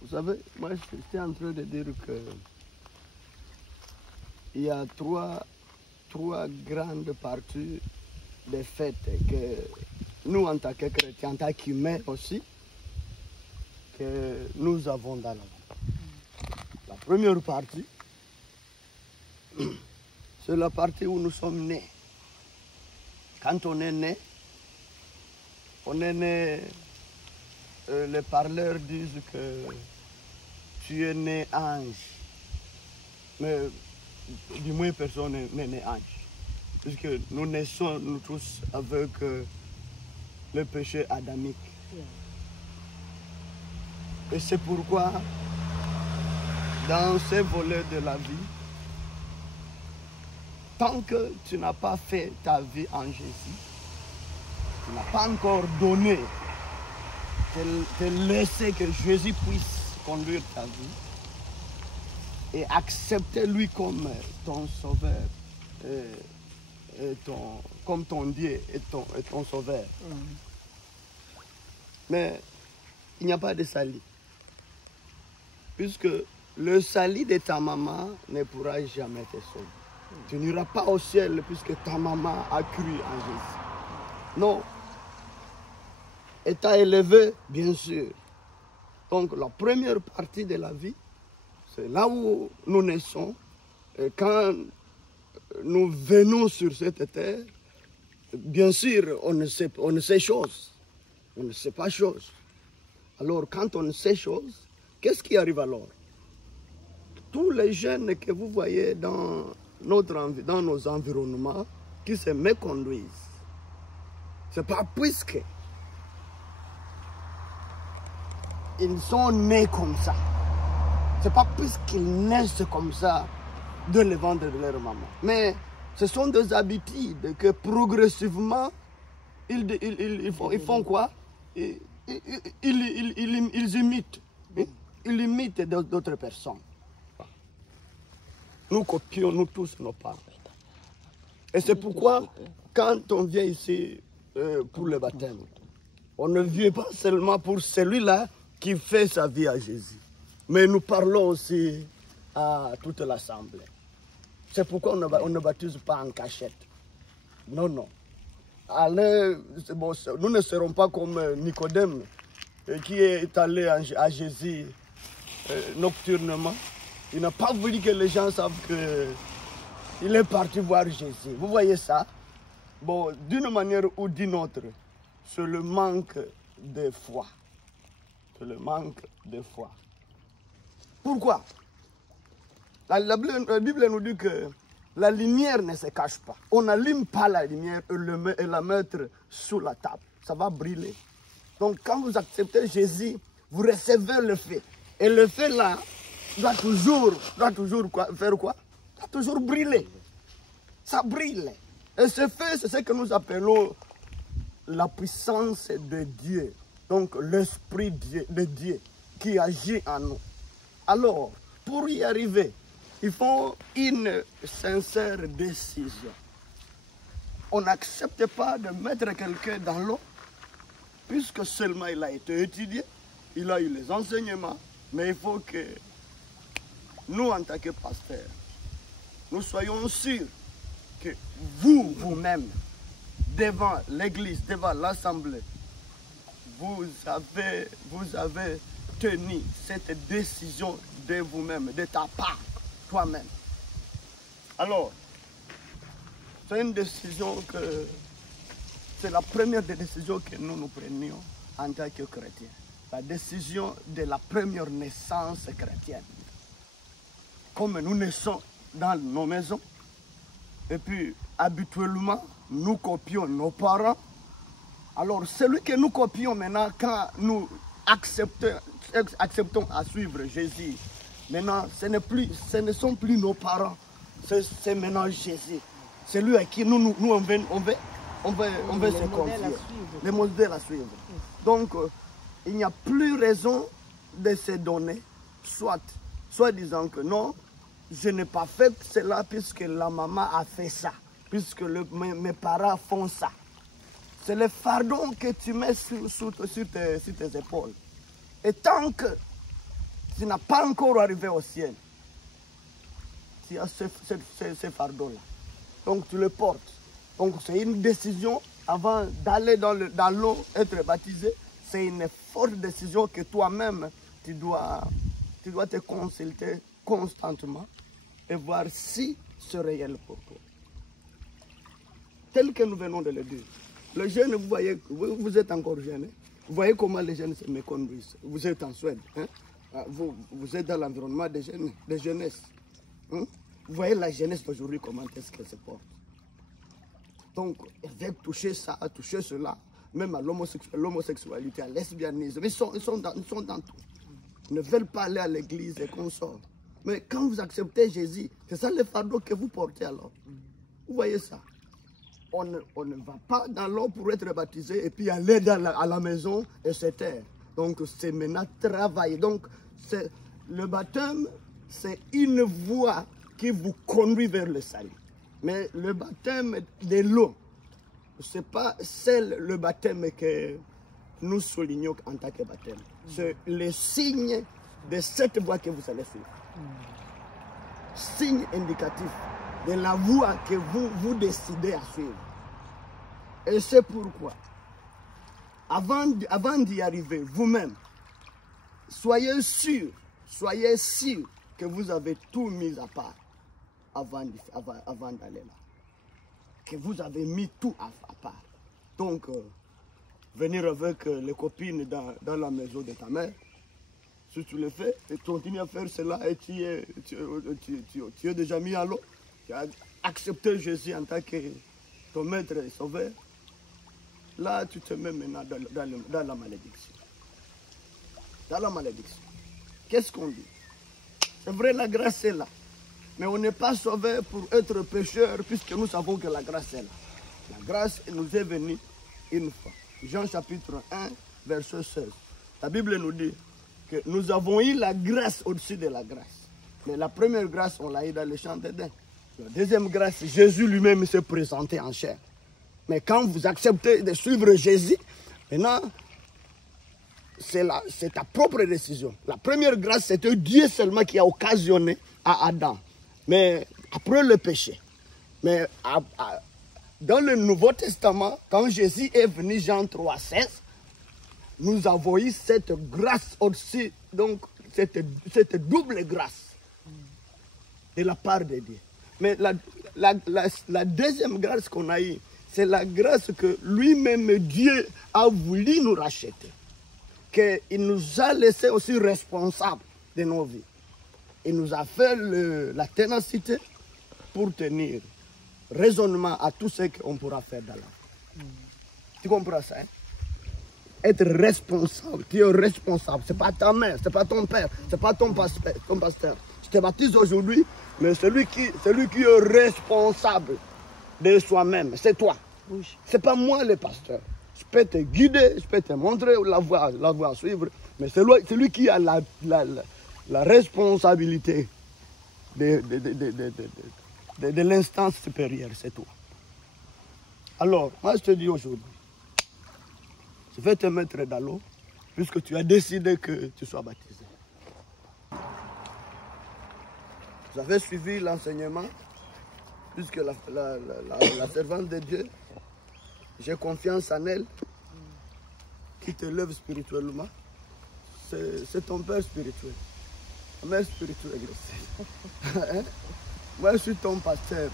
Vous savez, moi j'étais en train de dire que il y a trois grandes parties des fêtes que nous, en tant que chrétiens, en tant qu'humains aussi, que nous avons dans la vie. La première partie, c'est la partie où nous sommes nés. Quand on est né, les parleurs disent que tu es né ange. Mais du moins personne n'est né ange. Puisque nous naissons, nous tous, avec le péché adamique. Et c'est pourquoi, dans ces volets de la vie, tant que tu n'as pas fait ta vie en Jésus, tu n'as pas encore donné, te laisser que Jésus puisse conduire ta vie et accepter lui comme ton sauveur, comme ton Dieu et ton sauveur. Mais il n'y a pas de salut. Puisque le salut de ta maman ne pourra jamais te sauver. Tu n'iras pas au ciel puisque ta maman a cru en Jésus. Non. Et t'a élevé, bien sûr. Donc la première partie de la vie, c'est là où nous naissons. Et quand nous venons sur cette terre, bien sûr, on ne sait chose. On ne sait pas chose. Alors quand on ne sait chose, qu'est-ce qui arrive alors? Tous les jeunes que vous voyez dans nos environnements qui se méconduisent, c'est pas puisque ils sont nés comme ça. C'est pas puisqu'ils naissent comme ça de le ventre de leur maman. Mais ce sont des habitudes que progressivement, ils font quoi? Ils imitent. Ils imitent d'autres personnes. Nous copions, nous tous, nos parents. Et c'est pourquoi, quand on vient ici pour le baptême, on ne vient pas seulement pour celui-là qui fait sa vie à Jésus. Mais nous parlons aussi à toute l'assemblée. C'est pourquoi on ne baptise pas en cachette. Non, non. Allez, bon, nous ne serons pas comme Nicodème qui est allé à Jésus nocturnement. Il n'a pas voulu que les gens savent qu'il est parti voir Jésus. Vous voyez ça? Bon, d'une manière ou d'une autre, c'est le manque de foi. C'est le manque de foi. Pourquoi? La Bible nous dit que la lumière ne se cache pas. On n'allume pas la lumière et la mettre sous la table. Ça va brûler. Donc quand vous acceptez Jésus, vous recevez le feu. Et le feu là doit toujours faire quoi? Doit toujours brûler. Ça brûle. Et ce feu, c'est ce que nous appelons la puissance de Dieu. Donc l'Esprit de Dieu qui agit en nous. Alors, pour y arriver, il faut une sincère décision. On n'accepte pas de mettre quelqu'un dans l'eau, puisque seulement il a été étudié, il a eu les enseignements, mais il faut que nous, en tant que pasteurs, nous soyons sûrs que vous-même, devant l'Église, devant l'Assemblée, vous avez tenu cette décision de vous-même, de ta part, toi-même. Alors, c'est une décision que c'est la première des décisions que nous prenions en tant que chrétiens. La décision de la première naissance chrétienne. Comme nous naissons dans nos maisons, et puis habituellement, nous copions nos parents. Alors, celui que nous copions maintenant, quand nous acceptons à suivre Jésus, maintenant, ce ne sont plus nos parents, c'est maintenant Jésus. C'est lui à qui nous on veut se confier, le modèle à suivre. Donc, il n'y a plus raison de se donner, soit disant que non, je n'ai pas fait cela puisque la maman a fait ça, puisque mes parents font ça. C'est le fardeau que tu mets sur tes épaules. Et tant que tu n'as pas encore arrivé au ciel. Tu as ce fardeau-là. Donc tu le portes. Donc c'est une décision avant d'aller dans l'eau, être baptisé. C'est une forte décision que toi-même, tu dois te consulter constamment et voir si c'est réel pour toi. Tel que nous venons de le dire. Les jeunes, vous voyez, vous êtes encore jeunes. Vous voyez comment les jeunes se méconduisent. Vous êtes en Suède. Hein? Vous êtes dans l'environnement des jeunes, des jeunesses. Hein? Vous voyez la jeunesse d'aujourd'hui, comment est-ce qu'elle se porte. Donc, avec toucher ça, toucher cela, même à l'homosexualité, à la lesbianisme, ils sont dans tout. Ils ne veulent pas aller à l'église et qu'on sort. Mais quand vous acceptez Jésus, c'est ça le fardeau que vous portez alors. Vous voyez ça? On ne va pas dans l'eau pour être baptisé et puis aller à la maison et se taire. Donc c'est maintenant travailler. Donc le baptême, c'est une voie qui vous conduit vers le salut. Mais le baptême de l'eau, ce n'est pas le baptême que nous soulignons en tant que baptême. C'est le signe de cette voie que vous allez suivre. Signe indicatif de la voie que vous décidez à suivre. Et c'est pourquoi, avant d'y arriver, vous-même, soyez sûr que vous avez tout mis à part avant d'aller là. Que vous avez mis tout à part. Donc, venir avec les copines dans la maison de ta mère, si tu le fais, et tu continues à faire cela et tu es déjà mis à l'eau, tu as accepté Jésus en tant que ton maître et sauveur, là tu te mets maintenant dans la malédiction. Dans la malédiction. Qu'est-ce qu'on dit? C'est vrai, la grâce est là. Mais on n'est pas sauvé pour être pécheur puisque nous savons que la grâce est là. La grâce nous est venue une fois. Jean chapitre 1, verset 16. La Bible nous dit que nous avons eu la grâce au-dessus de la grâce. Mais la première grâce, on l'a eu dans le champ d'Éden. La deuxième grâce, Jésus lui-même s'est présenté en chair. Mais quand vous acceptez de suivre Jésus, maintenant, c'est ta propre décision. La première grâce, c'était Dieu seulement qui a occasionné à Adam. Mais après le péché. Mais dans le Nouveau Testament, quand Jésus est venu, Jean 3, 16, nous avons eu cette grâce aussi, donc cette double grâce de la part de Dieu. Mais la deuxième grâce qu'on a eue, c'est la grâce que lui-même Dieu a voulu nous racheter. Qu'il nous a laissé aussi responsables de nos vies. Il nous a fait la ténacité pour tenir raisonnement à tout ce qu'on pourra faire dans la vie. Tu comprends ça? Hein? Être responsable, tu es responsable. Ce n'est pas ta mère, ce n'est pas ton père, ce n'est pas ton pasteur. Je te baptise aujourd'hui, mais celui qui est responsable de soi-même, c'est toi. Oui. Ce n'est pas moi le pasteur. Je peux te guider, je peux te montrer la voie à suivre, mais c'est lui qui a la responsabilité de l'instance supérieure, c'est toi. Alors, moi je te dis aujourd'hui, je vais te mettre dans l'eau, puisque tu as décidé que tu sois baptisé. Vous avez suivi l'enseignement, puisque la servante de Dieu, j'ai confiance en elle, qui te lève spirituellement. C'est ton père spirituel. Ma mère spirituelle aussi. Hein? Moi, je suis ton pasteur.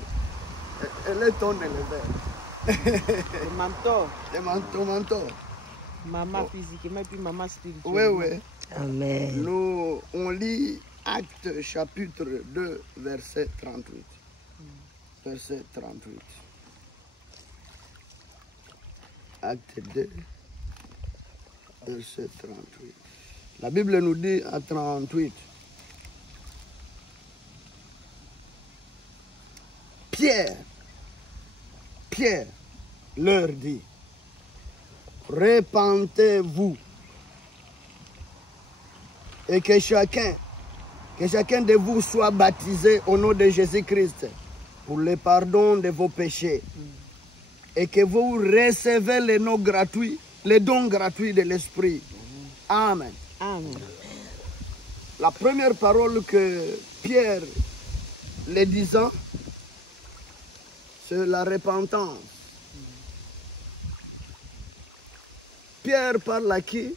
Elle est ton éleveur. Ton mentor. Maman physiquement et puis maman spirituelle. Oui, oui. Amen. On lit Actes chapitre 2, verset 38. Verset 38. Acte 2, verset 38. La Bible nous dit à 38. Pierre leur dit, repentez-vous et que chacun de vous soit baptisé au nom de Jésus-Christ pour le pardon de vos péchés et que vous recevez les dons gratuits de l'Esprit. Amen. Amen. la première parole que Pierre les disant, c'est la repentance. Pierre parle à qui?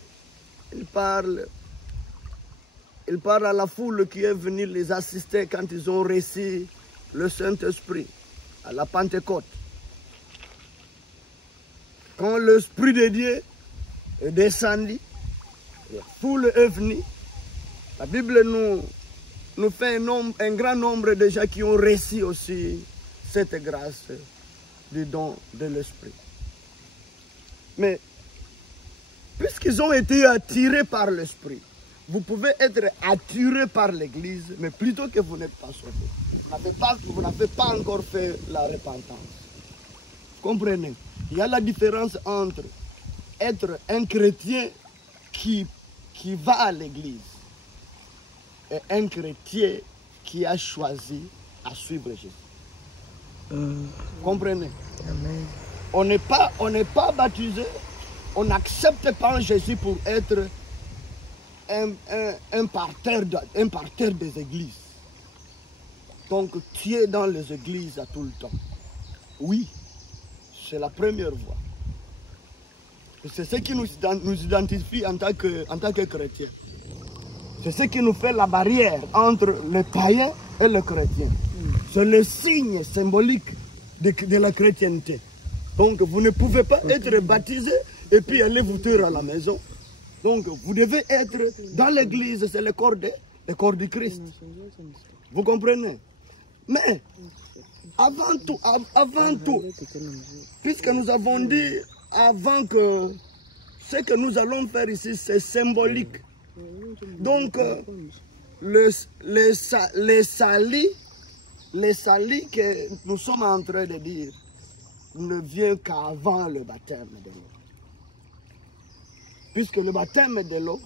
Il parle à la foule qui est venue les assister quand ils ont reçu le Saint-Esprit à la Pentecôte. Quand l'Esprit de Dieu est descendu, la foule est venue. La Bible nous fait un grand nombre de gens qui ont reçu aussi cette grâce du don de l'Esprit. Mais puisqu'ils ont été attirés par l'Esprit, vous pouvez être attiré par l'Église, mais plutôt que vous n'êtes pas sauvé. Vous n'avez pas encore fait la repentance. Vous comprenez? Il y a la différence entre être un chrétien qui va à l'Église et un chrétien qui a choisi à suivre Jésus. Vous comprenez? Amen. On n'est pas baptisé, on n'accepte pas Jésus pour être un parterre des églises. Donc tu es dans les églises à tout le temps. Oui, c'est la première voie. C'est ce qui nous identifie en tant que chrétiens. C'est ce qui nous fait la barrière entre le païen et le chrétien. C'est le signe symbolique de la chrétienté. Donc vous ne pouvez pas être baptisé et puis aller vous taire à la maison. Donc vous devez être dans l'église, c'est le corps du Christ. Vous comprenez? Mais avant tout, puisque nous avons dit avant que ce que nous allons faire ici, c'est symbolique. Donc les salis que nous sommes en train de dire ne vient qu'avant le baptême de l'eau. Puisque le baptême de l'eau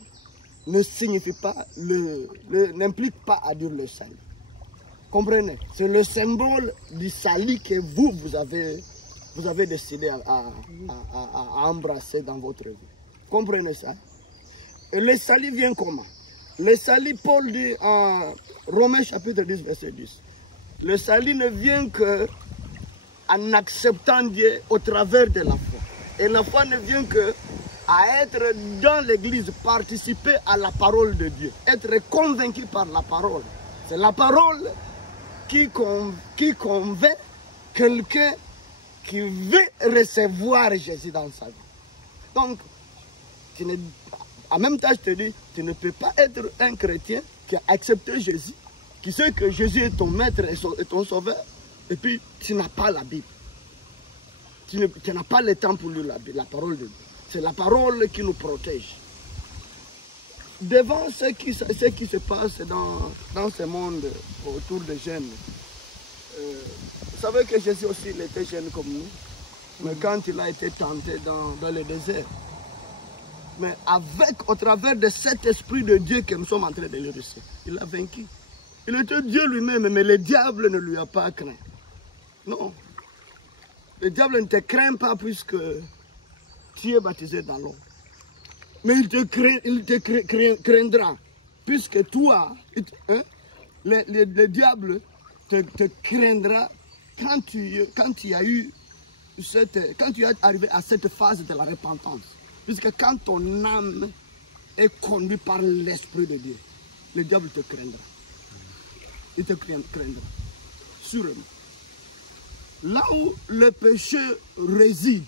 ne signifie pas, n'implique pas à dire le salut. Comprenez? C'est le symbole du salut que vous avez décidé à embrasser dans votre vie. Comprenez ça? Et le salut vient comment? Le salut, Paul dit en Romains chapitre 10, verset 10. Le salut ne vient qu'en acceptant Dieu au travers de la foi. Et la foi ne vient que à être dans l'église, participer à la parole de Dieu, être convaincu par la parole. C'est la parole qui convainc quelqu'un qui veut recevoir Jésus dans sa vie. Donc, en même temps, je te dis, tu ne peux pas être un chrétien qui a accepté Jésus, qui sait que Jésus est ton maître et ton sauveur, et puis tu n'as pas la Bible. Tu n'as pas le temps pour lire la parole de Dieu. C'est la parole qui nous protège. Devant ce qui se passe dans ce monde autour des jeunes, vous savez que Jésus aussi il était jeune comme nous, mais quand il a été tenté dans le désert, mais au travers de cet esprit de Dieu que nous sommes en train de lire ici, il a vaincu. Il était Dieu lui-même, mais le diable ne lui a pas craint. Non. Le diable ne te craint pas puisque tu es baptisé dans l'eau. Mais il te craindra. Puisque toi, le diable te craindra quand tu es arrivé à cette phase de la repentance. Puisque quand ton âme est conduite par l'Esprit de Dieu, le diable te craindra. Il te craindra. Sûrement. Là où le péché réside,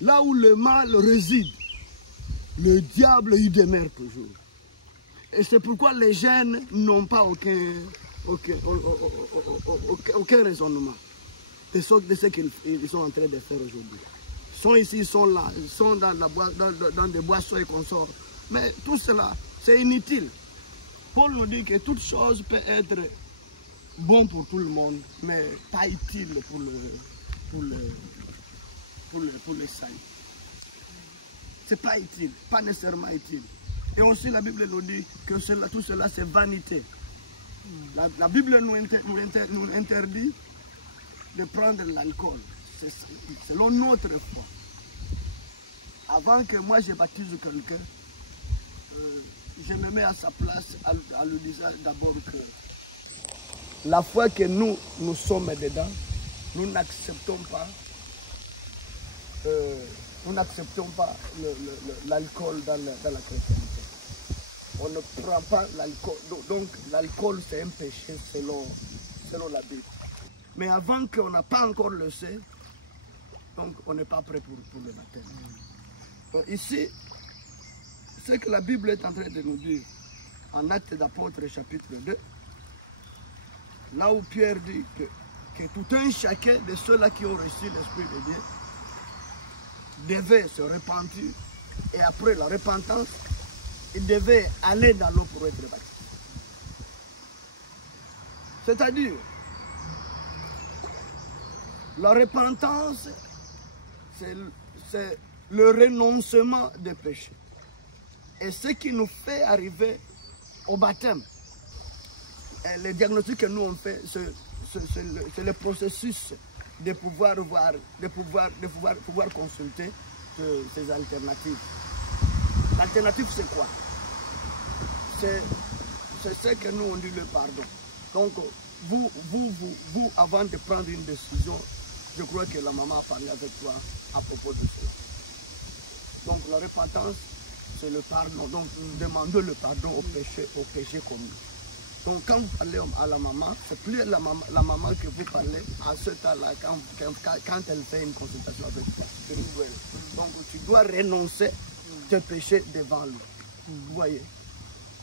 là où le mal réside, le diable y demeure toujours. Et c'est pourquoi les jeunes n'ont pas aucun raisonnement de ce qu'ils sont en train de faire aujourd'hui. Ils sont ici, ils sont là, ils sont dans des boissons et consorts. Mais tout cela, c'est inutile. Paul nous dit que toute chose peut être bon pour tout le monde, mais pas utile pour le salut. C'est pas utile, pas nécessairement utile. Et aussi la Bible nous dit que tout cela c'est vanité. La Bible nous interdit de prendre l'alcool. C'est selon notre foi. Avant que moi je baptise quelqu'un, je me mets à sa place à lui disant d'abord que la foi que nous sommes dedans, nous n'acceptons pas l'alcool dans la chrétienté. On ne prend pas l'alcool. Donc l'alcool c'est un péché selon la Bible. Mais avant qu'on n'a pas encore le sait, donc on n'est pas prêt pour le baptême. Donc ici, ce que la Bible est en train de nous dire, en Actes d'Apôtres chapitre 2, là où Pierre dit que tout un chacun de ceux-là qui ont reçu l'Esprit de Dieu devait se repentir, et après la repentance, il devait aller dans l'eau pour être baptisé. C'est-à-dire, la repentance, c'est le renoncement des péchés. Et ce qui nous fait arriver au baptême, et le diagnostic que nous on fait, c'est le processus de pouvoir consulter ces alternatives. L'alternative c'est quoi? C'est ce que nous on dit le pardon. Donc vous, avant de prendre une décision, je crois que la maman a parlé avec toi à propos de cela. Donc la repentance, c'est le pardon. Donc demandez le pardon au péché commis. Donc quand vous parlez à la maman, c'est plus la maman que vous parlez à ce temps-là quand elle fait une consultation avec toi. Donc tu dois renoncer tes péchés devant lui. Vous voyez?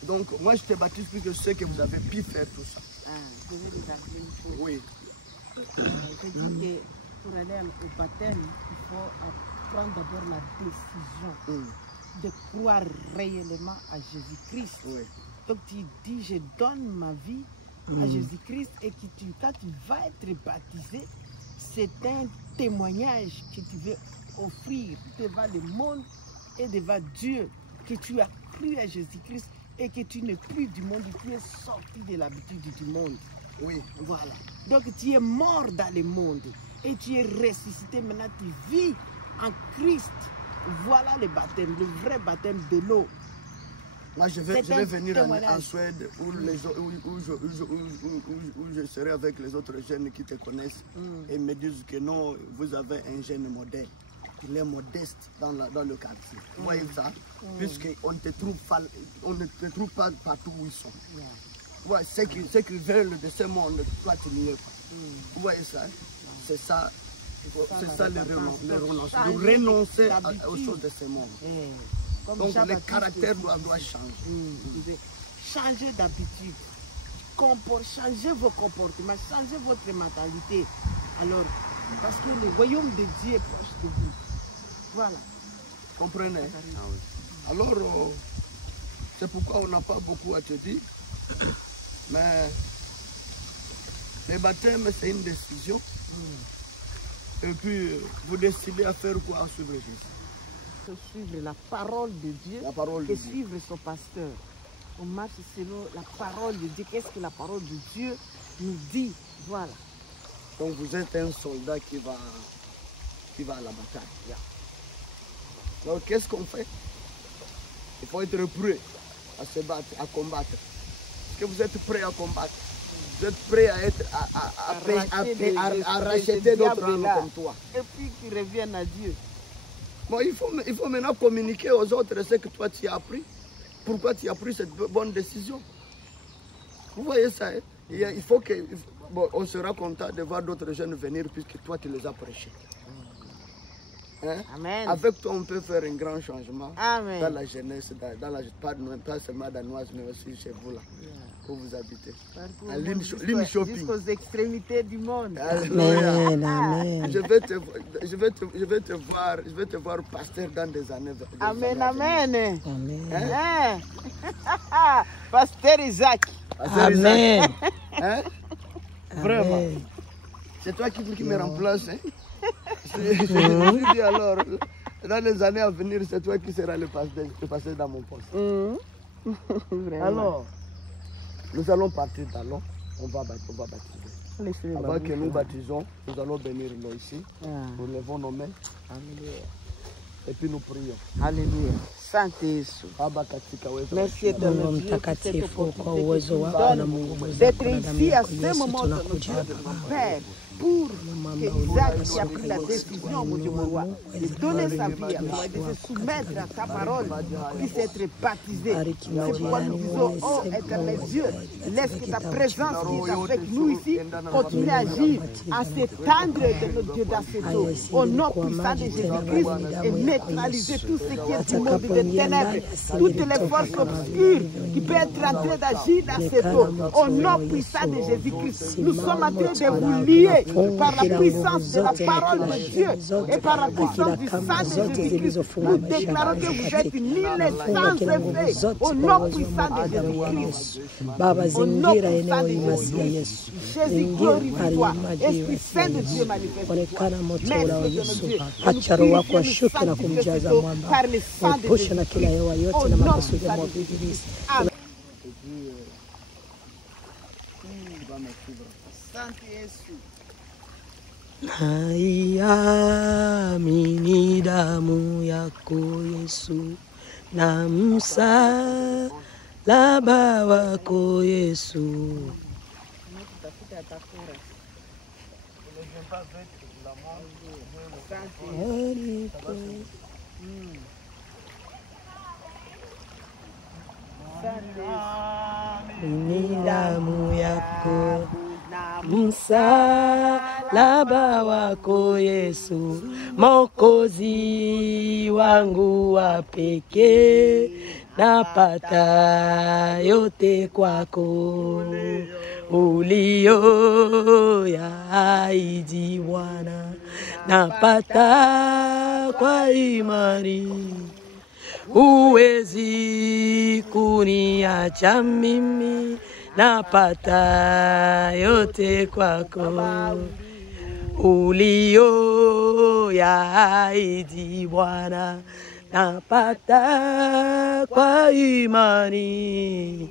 Donc moi je te baptise plus que ce que vous avez pu faire tout ça. Je vais vous appeler une chose. Oui. Je dis que pour aller au baptême, il faut prendre d'abord la décision de croire réellement à Jésus-Christ. Oui. Donc tu dis, je donne ma vie à Jésus-Christ et que quand tu vas être baptisé, c'est un témoignage que tu veux offrir devant le monde et devant Dieu, que tu as cru à Jésus-Christ et que tu n'es plus du monde, tu es sorti de l'habitude du monde. Oui. Voilà. Donc tu es mort dans le monde et tu es ressuscité. Maintenant tu vis en Christ. Voilà le baptême, le vrai baptême de l'eau. Moi je vais venir en Suède où je serai avec les autres jeunes qui te connaissent et me disent que non, vous avez un jeune modèle. Il est modeste dans le quartier. Vous voyez ça? Puisqu'on ne te trouve pas partout où ils sont. Ouais, ceux qui veulent de ce monde, toi tu n'y es pas. Vous voyez ça? C'est ça. C'est ça le renoncement. De renoncer aux choses de ce monde. Donc le caractère doit changer. Changer d'habitude. Changez vos comportements, changez votre mentalité. Alors, parce que le royaume de Dieu est proche de vous. Voilà. Comprenez? Alors, c'est pourquoi on n'a pas beaucoup à te dire. Mais le baptême, c'est une décision. Et puis, vous décidez à faire quoi? À suivre Jésus. Suivre la parole de Dieu et suivre son pasteur. On marche selon la parole de Dieu. Qu'est-ce que la parole de Dieu nous dit? Voilà. Donc vous êtes un soldat qui va à la bataille. Alors qu'est-ce qu'on fait? Il faut être prêt à se battre, à combattre. Est-ce que vous êtes prêt à combattre? Vous êtes prêt à racheter d'autres âmes comme toi? Et puis qu'ils reviennent à Dieu. Bon, il faut maintenant communiquer aux autres ce que toi tu as appris. Pourquoi tu as pris cette bonne décision? Vous voyez ça? Hein? Il faut que... Bon, on sera content de voir d'autres jeunes venir puisque toi tu les as prêchés. Hein? Amen. Avec toi on peut faire un grand changement. Amen. Dans la jeunesse, pas seulement danoise mais aussi chez vous là, où vous habitez. À jusqu'aux extrémités du monde. Amen. Amen. Je vais te voir pasteur dans des années. Amen, amen. Amen. Hein? Pasteur Isaac. Amen. Hein? Vraiment. C'est toi qui me remplace. Hein? Je dis alors, dans les années à venir, c'est toi qui seras le pasteur dans mon poste. Alors, nous allons partir dans l'eau, on va baptiser. Avant que nous baptisons, nous allons bénir l'eau ici. Nous levons nos mains. Alléluia. Et puis nous prions. Alléluia. Asante Yesu. Baba, katika uwezo Merci wako. éternel Mungu Dieu pour cette mtakatifu, kwa opportunité uwezo que tu wako na donnes Mungu mweza d'être na damu ici à yako ce Yesu, moment de tunakuja notre hapa Père pour que Isaac qui a pris la décision, mon Dieu, mon roi, de donner sa vie à toi, de se soumettre à ta parole, puisse être baptisé. C'est pourquoi nous disons, oh éternel Dieu, laisse que ta présence qui est avec nous ici continue à agir, à s'étendre, éternel Dieu, dans cette eau. Au nom puissant de Jésus-Christ et neutraliser tout ce qui est du monde des ténèbres, toutes les forces obscures qui peuvent être en train d'agir dans cette eau. Au nom puissant de Jésus-Christ, nous sommes en train de vous lier par la puissance de la parole de Dieu et par la puissance du sang de Jésus-Christ. Nous déclarons que vous êtes nul sans effet. Au nom puissant de Jésus-Christ. Baba, Au nom zingira puissant eneo de hili Masia Jésus-Christ. Yesu, Jésus, glorifie-toi. Esprit Saint de Dieu manifeste. onekana moto ule wa Yesu, Dieu. acha roho wako ashuke na kumjaza mwamba, Par le sang de epusha na kila hewa yote Au na nom makusudi ya puissant mwovu de ibilisi. Amen. Naiamini damu yako Yesu, na msalaba wako Yesu. Ni damu yako, msalaba wako Yesu, Mwokozi wangu wa pekee, napata yote kwako, uliyoyaahidi Bwana, napata kwa imani. Huwezi kuniacha mimi, napata yote kwako, uliyoyaahidi Bwana, napata kwa imani.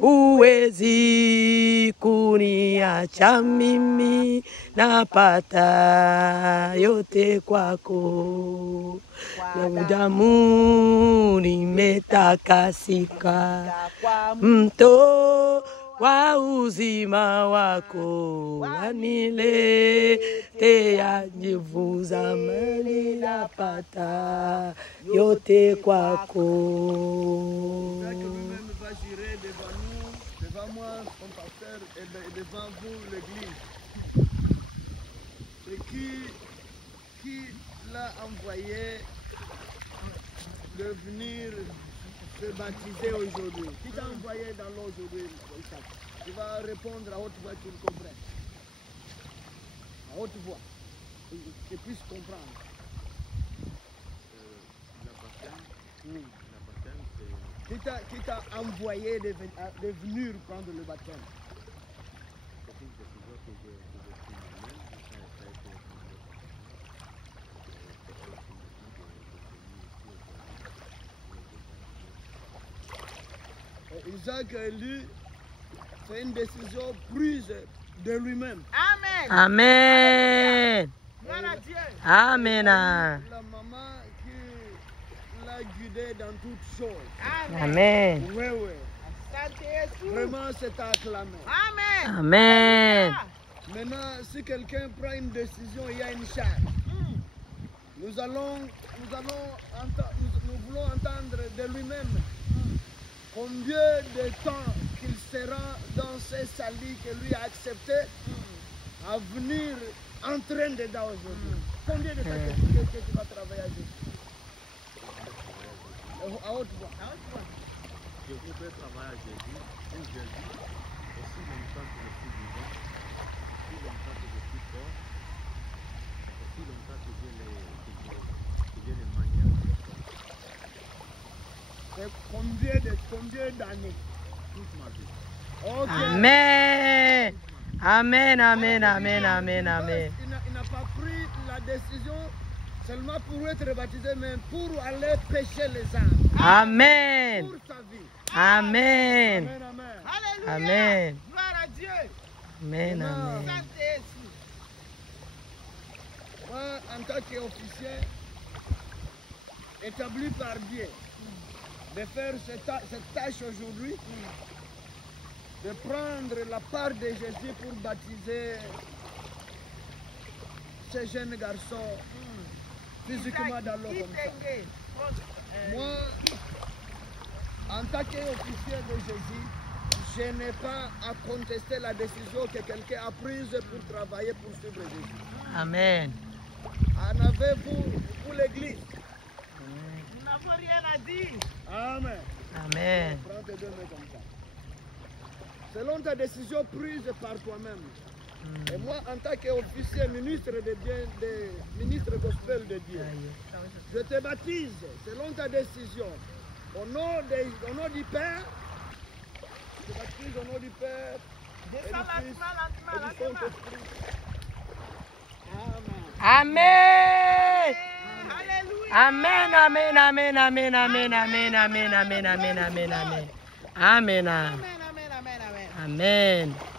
Huwezi kuniacha mimi, napata yote kwako. Na damu nimetakasika, mto wa uzima wako waniletea njivu za mali, napata yote kwako. Devant moi, mon pasteur, et devant vous, l'église. Et qui l'a envoyé de venir se baptiser aujourd'hui? Qui t'a envoyé dans l'eau aujourd'hui? Tu vas répondre à haute voix, tu le comprends. À haute voix, que tu puisses comprendre. Qui t'a envoyé de venir prendre le baptême? Isaac, lui, c'est une décision prise de lui-même. Amen. Amen. Gloire à Dieu. Amen. La maman qui l'a guidé dans toutes choses. Amen. Oui, oui. Asante Yesu. Vraiment, c'est à acclamer. Amen. Amen. Maintenant, si quelqu'un prend une décision, il y a une charge. Nous voulons entendre de lui-même combien de temps qu'il sera dans ces salis que lui a accepté à venir entrer dedans aujourd'hui. Combien de temps que tu vas travailler avec? À haute voix. Je voudrais travailler à Jésus, pour Jésus, aussi longtemps que je suis vivant, aussi longtemps que je suis fort, aussi longtemps que j'ai les manières de faire. C'est combien d'années? Toute ma vie. Okay. Amen. Amen, amen, amen, amen, amen. Il n'a pas pris la décision seulement pour être baptisé, mais pour aller pêcher les âmes. Amen. Pour sa vie. Amen. Amen, amen. Alléluia. Amen. Gloire à Dieu. Amen, amen. Asante Yesu. Moi, en tant qu'officier établi par Dieu, de faire cette tâche aujourd'hui, de prendre la part de Jésus pour baptiser ces jeunes garçons physiquement dans l'eau comme ça. Moi, en tant qu'officier de Jésus, je n'ai pas à contester la décision que quelqu'un a prise pour travailler pour suivre Jésus. Amen. En avez-vous pour l'église? Nous n'avons rien à dire. Amen. Amen. Prends tes 2 mains comme ça. Selon ta décision prise par toi-même. Et moi, en tant qu'officier, ministre de Dieu, ministre gospel de Dieu, je te baptise selon ta décision. Au nom du Père, je te baptise au nom du Père et du Fils et du Saint-Esprit. Amen. Amen. Alléluia. Amen, amen, amen, amen, amen, amen, amen, amen, amen, amen, amen. Amen. Amen, amen, amen, amen. Amen.